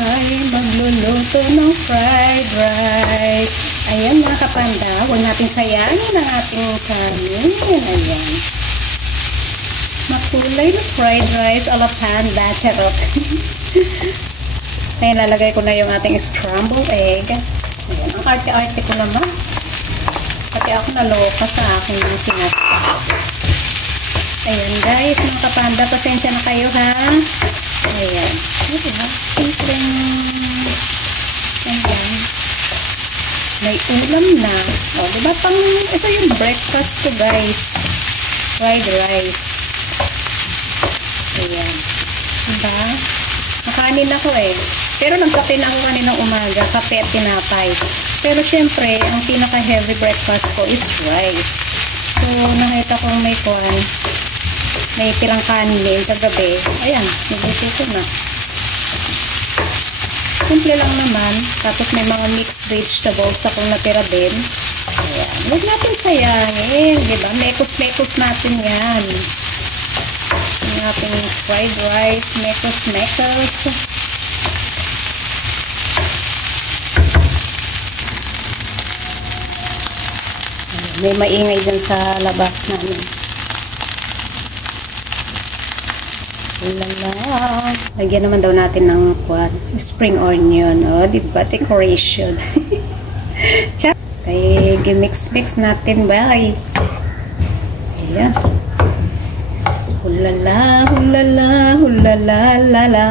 tayo magluluto ng fried rice. Ayan mga kapanda, huwag natin sayangin ang ating kanin. Ayan. Makulay na fried rice a la panda. Charot. Ngayon, lalagay ko na yung ating scrambled egg. Ayan, ang arte-arte ko naman. Pati ako naloka sa aking sinasabi. Ayan guys, mga kapanda, pasensya na kayo ha. Ayan. Diba? Simpleng, ayan. May ulam na. O, diba? Ito yung breakfast ko guys. Fried rice. Ayan. Diba? Nakanin ako eh. Pero nagkape na ako kaninang umaga. Kape at tinapay. Pero syempre, ang pinaka-heavy breakfast ko is rice. So, nakita kong may tirang kanin kagabi. Ayan, niluto ko na. Simple lang naman. Tapos may mga mixed vegetables akong natira din. Ayan. Huwag natin sayangin. Diba? Mekos-mekos natin yan. Yung ating fried rice. Mekos-mekos. May maingay dyan sa labas namin. Lala. Lagyan naman daw natin ng spring onion. O, diba? Decoration. Chat. Kaya, gimix-mix natin ba? Ayan. Hulala, hulala, hulala, lala.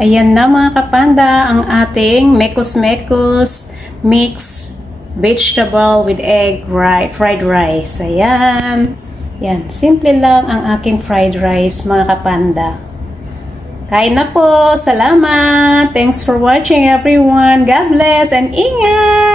Ayan na mga kapanda, ang ating mekos-mekos mix vegetable with egg fried rice. Ayan. Yan. Simple lang ang aking fried rice, mga kapanda. Kain na po. Salamat. Thanks for watching everyone. God bless and ingat!